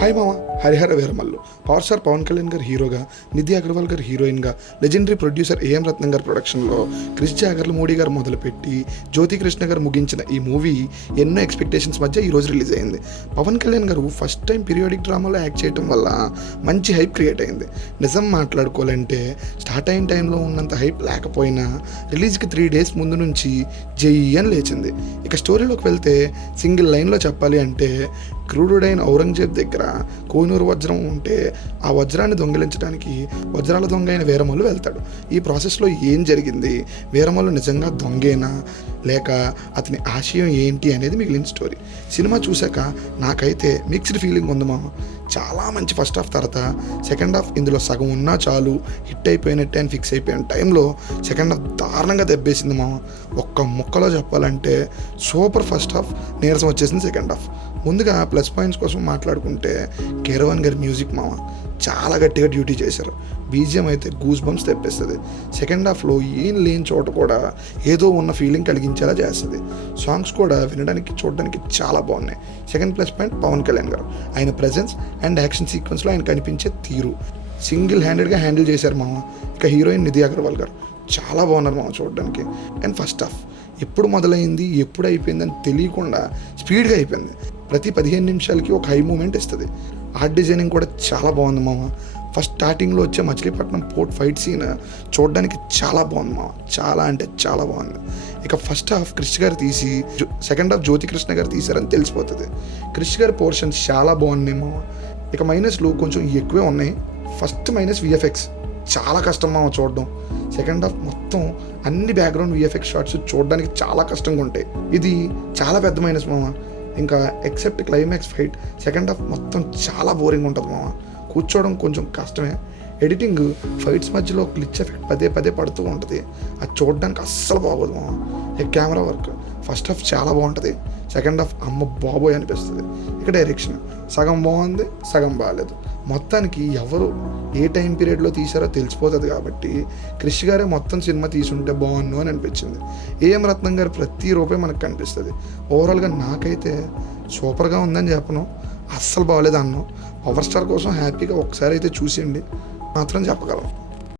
Hi మామ, Harihara Veeramallu. Power star Pawan Kalyan గారు హీరోగా, నిధి అగర్వాల్ గారు హీరోయిన్గా, లెజెండరీ ప్రొడ్యూసర్ ఏఎం రత్నం గారి ప్రొడక్షన్లో క్రిష్ జాగర్ల మోడీ గారు మొదలుపెట్టి జ్యోతి కృష్ణ గారు ముగించిన ఈ మూవీ ఎన్నో ఎక్స్పెక్టేషన్స్ మధ్య ఈరోజు రిలీజ్ అయింది. పవన్ కళ్యాణ్ గారు ఫస్ట్ టైం పీరియాడిక్ డ్రామాలో యాక్ట్ చేయడం వల్ల మంచి హైప్ క్రియేట్ అయింది. నిజం మాట్లాడుకోవాలంటే స్టార్ట్ అయిన టైంలో ఉన్నంత హైప్ లేకపోయినా రిలీజ్కి 3 days ముందు నుంచి జై అని లేచింది. ఇక స్టోరీలోకి వెళ్తే సింగిల్ లైన్లో చెప్పాలి అంటే, క్రూరుడైన ఔరంగజేబ్ దగ్గర కోహినూరు వజ్రం ఉంటే ఆ వజ్రాన్ని దొంగిలించడానికి వజ్రాల దొంగ అయిన వీరమల్లు వెళ్తాడు. ఈ ప్రాసెస్లో ఏం జరిగింది, వీరమల్లు నిజంగా దొంగేనా లేక అతని ఆశయం ఏంటి అనేది మిగిలిన స్టోరీ. సినిమా చూశాక నాకైతే మిక్స్డ్ ఫీలింగ్ ఉంది మామ. చాలా మంచి ఫస్ట్ హాఫ్ తర్వాత సెకండ్ హాఫ్ ఇందులో సగం ఉన్నా చాలు హిట్ అయిపోయినట్టే అని ఫిక్స్ అయిపోయిన టైంలో సెకండ్ హాఫ్ దారుణంగా దెబ్బేసింది మామ. ఒక్క ముక్కలో చెప్పాలంటే సూపర్ ఫస్ట్ హాఫ్, నీరసం వచ్చేసింది సెకండ్ హాఫ్. ముందుగా ప్లస్ పాయింట్స్ కోసం మాట్లాడుకుంటే కీరవాణి గారి మ్యూజిక్ మామ చాలా గట్టిగా డ్యూటీ చేశారు. బీజిఎం అయితే గూస్ బంప్స్ తెప్పిస్తుంది. సెకండ్ హాఫ్లో ఏం లేని చోట కూడా ఏదో ఉన్న ఫీలింగ్ కలిగించేలా చేస్తుంది. సాంగ్స్ కూడా వినడానికి చూడడానికి చాలా బాగున్నాయి. Second plus point Pawan Kalyan garu, ఆయన ప్రెజెన్స్ అండ్ యాక్షన్ సీక్వెన్స్లో ఆయన కనిపించే తీరు సింగిల్ హ్యాండెడ్గా హ్యాండిల్ చేశారు మామ. ఇక హీరోయిన్ నిధి అగర్వాల్ గారు చాలా బాగున్నారు మామ చూడడానికి. అండ్ ఫస్ట్ హాఫ్ ఎప్పుడు మొదలైంది ఎప్పుడు అయిపోయిందని తెలియకుండా స్పీడ్గా అయిపోయింది. ప్రతి 15 నిమిషాలకి ఒక హై మూమెంట్ ఇస్తుంది. ఆర్ట్ డిజైనింగ్ కూడా చాలా బాగుంది మామ. ఫస్ట్ స్టార్టింగ్లో వచ్చే మచిలీపట్నం పోర్ట్ ఫైట్ సీన్ చూడడానికి చాలా బాగుంది మామ, చాలా అంటే చాలా బాగుంది. ఇక ఫస్ట్ హాఫ్ క్రిష్ గారు తీసి సెకండ్ హాఫ్ జ్యోతి కృష్ణ గారు తీశారని తెలిసిపోతుంది. క్రిష్ గారి పోర్షన్స్ చాలా బాగున్నాయి మామ. ఇక మైనస్లు కొంచెం ఎక్కువే ఉన్నాయి. ఫస్ట్ మైనస్ విఎఫ్ఎక్స్ చాలా కష్టం మామ చూడడం. సెకండ్ హాఫ్ మొత్తం అన్ని బ్యాక్గ్రౌండ్ విఎఫ్ఎక్స్ షాట్స్ చూడడానికి చాలా కష్టంగా ఉంటాయి. ఇది చాలా పెద్ద మైనస్ మామ. ఇంకా except climax fight second half మొత్తం చాలా బోరింగ్ ఉంటుంది మామ. కూర్చోవడం కొంచెం కష్టమే. ఎడిటింగ్ ఫైట్స్ మధ్యలో గ్లిచ్ ఎఫెక్ట్ పదే పదే పడుతూ ఉంటుంది. అది చూడడానికి అస్సలు బాగోదు మామ. ఇక కెమెరా వర్క్ ఫస్ట్ హాఫ్ చాలా బాగుంటుంది, సెకండ్ హాఫ్ అమ్మ బాబోయ్ అనిపిస్తుంది. ఇక డైరెక్షన్ సగం బాగుంది, సగం బాగాలేదు. మొత్తానికి ఎవరు ఏ టైం పీరియడ్లో తీశారో తెలిసిపోతుంది. కాబట్టి క్రిష్ గారే మొత్తం సినిమా తీసుంటే బాగుండు అని అనిపించింది. ఏఎం రత్నం గారు ప్రతి రూపాయి మనకు కనిపిస్తుంది. ఓవరాల్గా నాకైతే సూపర్గా ఉందని చెప్పను, అస్సలు బాగోలేదు అన్నాం. పవర్ స్టార్ కోసం హ్యాపీగా ఒకసారి అయితే చూసేయండి మాత్రం చెప్పగలం.